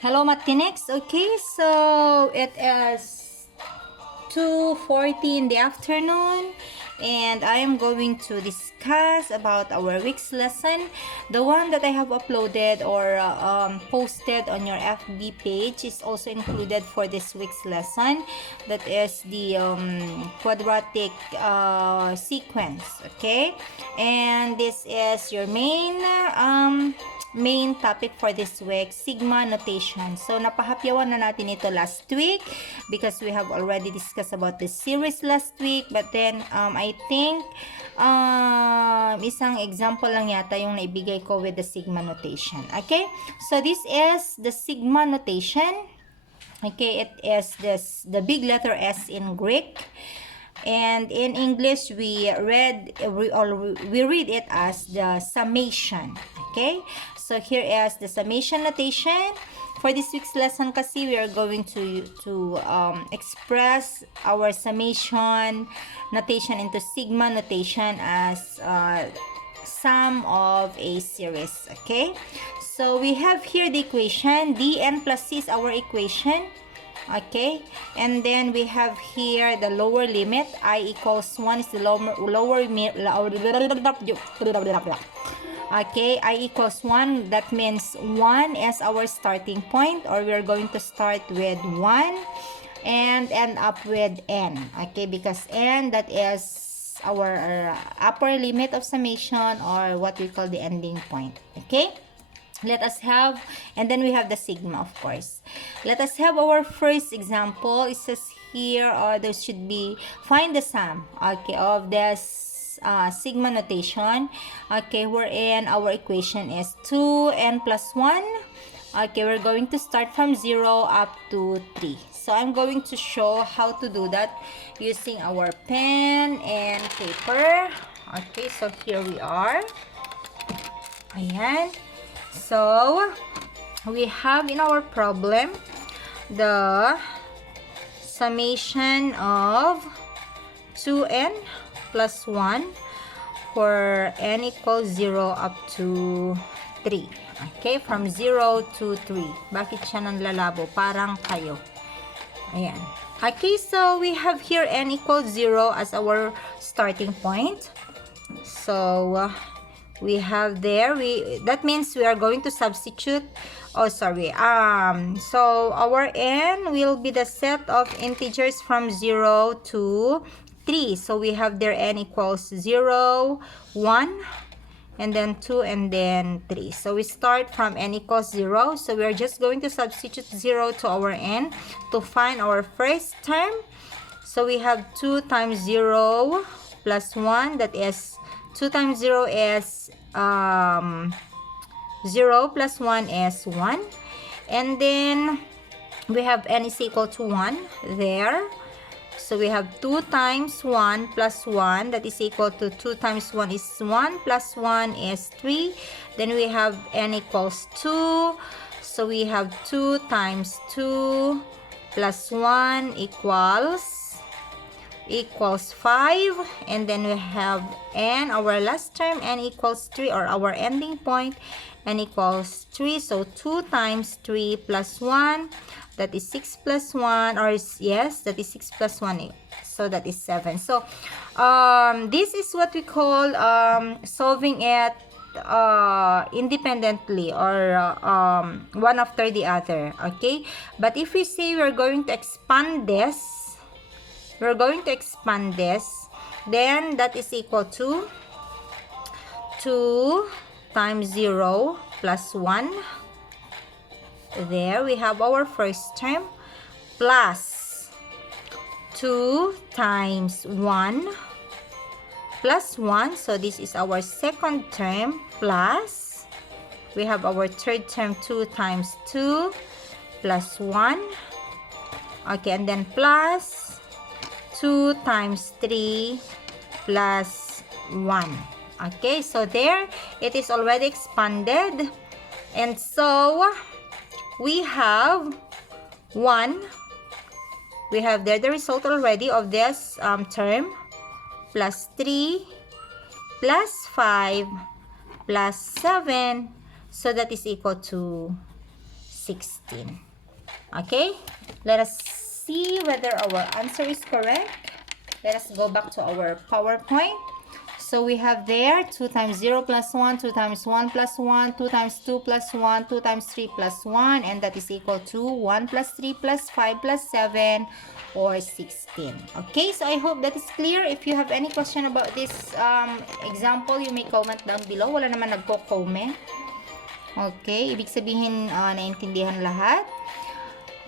Hello, Matinix. Okay, so it is 2:40 in the afternoon, and I am going to discuss about our week's lesson. The one that I have uploaded or posted on your FB page is also included for this week's lesson. That is the quadratic sequence. Okay, and this is your main topic for this week, sigma notation. So, napahapyawan na natin ito last week because we have already discussed about this series last week. But then, I think, isang example lang yata yung naibigay ko with the sigma notation. Okay? So, this is the sigma notation. Okay, it is the big letter S in Greek. And in English, we read it as the summation. Okay? So here is the summation notation. For this week's lesson kasi, we are going to express our summation notation into sigma notation as sum of a series. Okay? So we have here the equation. dn plus c is our equation. Okay, and then we have here the lower limit. I equals 1 is the okay, I equals 1. That means 1 is our starting point, or we're going to start with 1 and end up with n. Okay, because n, that is our upper limit of summation, or what we call the ending point. Okay, let us have, and then we have the sigma, of course. Let us have our first example. It says here, or there should be, find the sum, okay, of this sigma notation. Okay, wherein our equation is 2n plus 1. Okay, we're going to start from 0 up to 3. So I'm going to show how to do that using our pen and paper. Okay, so here we are. Ayan. So, we have in our problem the summation of 2n plus 1 for n equals 0 up to 3. Okay, from 0 to 3. Bakit siya nanlalabo? Parang kayo. Ayan. Okay, so we have here n equals 0 as our starting point. So, we have there, that means we are going to substitute, so our n will be the set of integers from 0 to 3. So we have there n equals 0, 1, and then 2, and then 3. So we start from n equals 0. So we are just going to substitute 0 to our n to find our first term. So we have 2 times 0 plus 1, that is 2 times 0 is 0 plus 1 is 1. And then we have n is equal to 1 there. So we have 2 times 1 plus 1, that is equal to 2 times 1 is 1 plus 1 is 3. Then we have n equals 2. So we have 2 times 2 plus 1 equals 5, and then we have n, our last term, n equals 3, or our ending point, n equals 3. So 2 times 3 plus 1, that is 6 plus 1, or yes, that is 6 plus 1, so that is 7. So this is what we call solving it independently, or one after the other. Okay, but if we say we're going to expand this, then that is equal to 2 times 0 plus 1. There we have our first term, plus 2 times 1 plus 1. So this is our second term, plus we have our third term, 2 times 2 plus 1. Okay, and then plus 2 times 3 plus 1. Okay, so there it is already expanded, and so we have 1. We have there the result already of this term, plus 3 plus 5 plus 7, so that is equal to 6. 16. Okay, let us see whether our answer is correct. Let us go back to our PowerPoint. So we have there 2 times 0 plus 1, 2 times 1 plus 1, 2 times 2 plus 1, 2 times 3 plus 1, and that is equal to 1 plus 3 plus 5 plus 7, or 16. Okay, so I hope that is clear. If you have any question about this example, you may comment down below. Wala naman nagko-comment. Okay, ibig sabihin naintindihan lahat.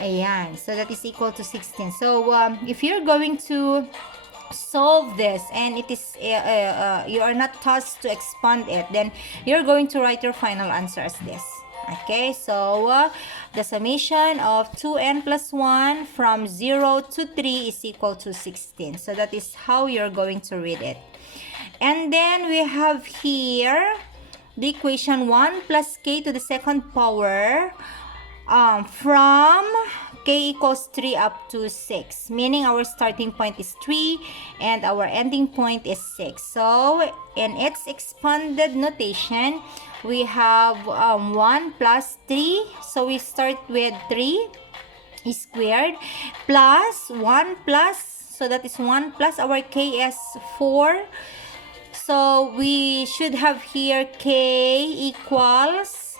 Ayan, so that is equal to 16. So if you're going to solve this and it is you are not tasked to expand it, then you're going to write your final answer as this. Okay, so the summation of 2n plus 1 from 0 to 3 is equal to 16. So that is how you're going to read it. And then we have here the equation 1 plus k to the second power from k equals 3 up to 6, meaning our starting point is 3 and our ending point is 6. So in its expanded notation, we have 1 plus 3. So we start with 3 squared plus 1 plus, so that is 1 plus our k is 4. So we should have here k equals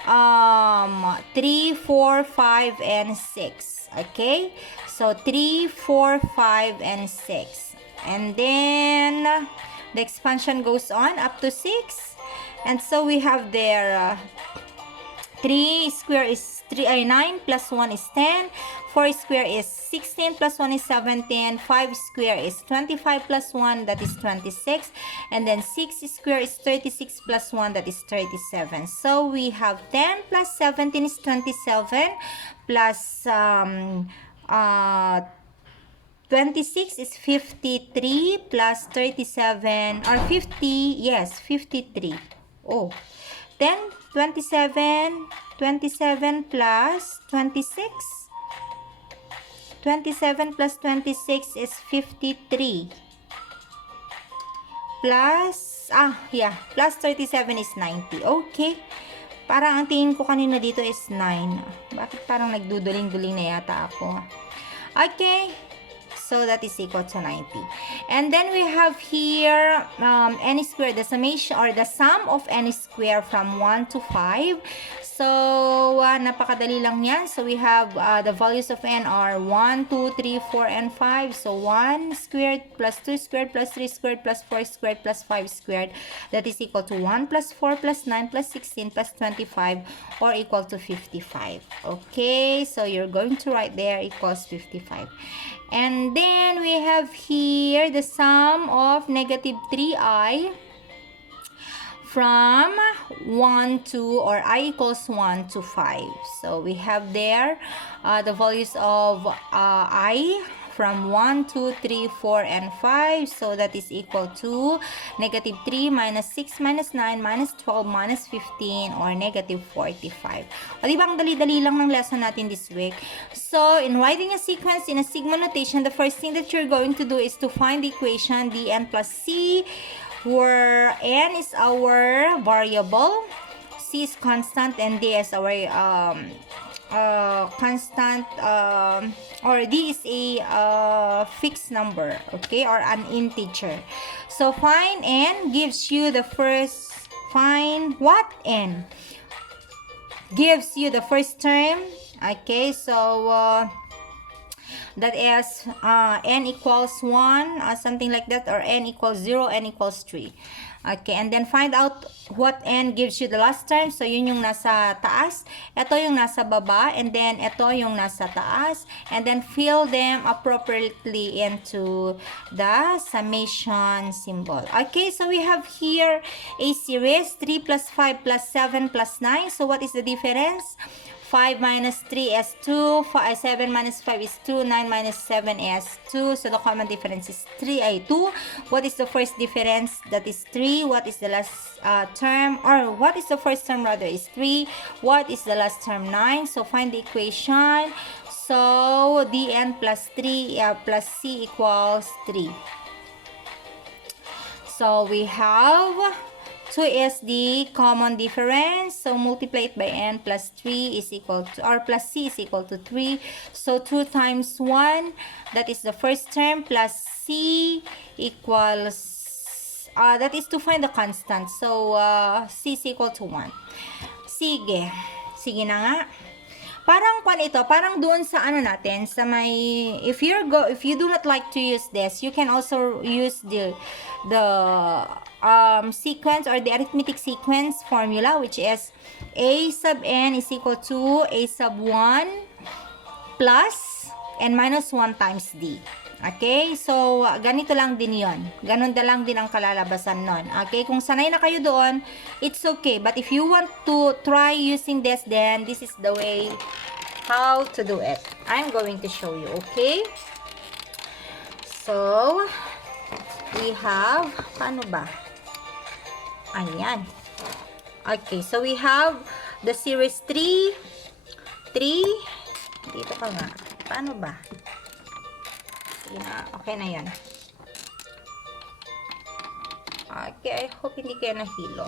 3, 4, 5, and 6. Okay, so 3, 4, 5, and 6, and then the expansion goes on up to 6, and so we have there 3 square is 9 plus 1 is 10, 4 square is 16 plus 1 is 17, 5 square is 25 plus 1, that is 26, and then 6 square is 36 plus 1, that is 37. So we have 10 plus 17 is 27, plus 26 is 53, plus 37, or 50, yes, 53. Oh, then 27 plus 26. 27 plus 26 is 53. Plus, plus 37 is 90. Okay. Parang ang tingin ko kanina dito is 9. Bakit parang nagduduling-duling na yata ako? Okay. So that is equal to 90. And then we have here n squared, the summation or the sum of n squared from 1 to 5. So napakadali lang yan. So we have the values of n are 1, 2, 3, 4, and 5. So 1 squared plus 2 squared plus 3 squared plus 4 squared plus 5 squared. That is equal to 1 plus 4 plus 9 plus 16 plus 25, or equal to 55. Okay, so you're going to write there equals 55. And then we have here the sum of negative 3i from 1 to, or I equals 1 to 5. So we have there the values of I from 1, 2, 3, 4, and 5. So that is equal to negative 3 minus 6 minus 9 minus 12 minus 15, or negative 45. O diba ang dali-dali lang ng lesson natin this week. So in writing a sequence in a sigma notation, the first thing that you're going to do is to find the equation dn plus c, where n is our variable, c is constant, and d is our constant, or d is a fixed number, okay, or an integer. So find n gives you the first, find what n gives you the first term. Okay, so that is n equals 1, something like that, or n equals 0, n equals 3. Okay, and then find out what n gives you the last term. So yun yung nasa taas, ito yung nasa baba, and then ito yung nasa taas, and then fill them appropriately into the summation symbol. Okay, so we have here a series 3 plus 5 plus 7 plus 9. So what is the difference? 5 minus 3 is 2, 7 minus 5 is 2, 9 minus 7 is 2. So the common difference is 2. What is the first difference? That is 3. What is the last term? Or what is the first term rather is 3. What is the last term? 9. So find the equation. So dn plus 3 plus c equals 3. So we have 2 is the common difference. So, multiply it by n plus 3 is equal to, or plus c is equal to 3. So, 2 times 1, that is the first term, plus c equals, that is to find the constant. So, c is equal to 1. Sige. Sige na nga. Parang kwan ito, parang doon sa ano natin, sa may, if you do not like to use this, you can also use the sequence or the arithmetic sequence formula, which is a sub n is equal to a sub 1 plus n minus 1 times d. Okay? So, ganito lang din yon. Ganun na lang din ang kalalabasan nun. Okay? Kung sanay na kayo doon, it's okay. But if you want to try using this, then this is the way how to do it. I'm going to show you. Okay? So, we have, paano ba? Ayan. Okay, so we have the series 3. Dito ka nga. Paano ba? Sige na, okay na yan. Okay, I hope hindi kayo nahilo.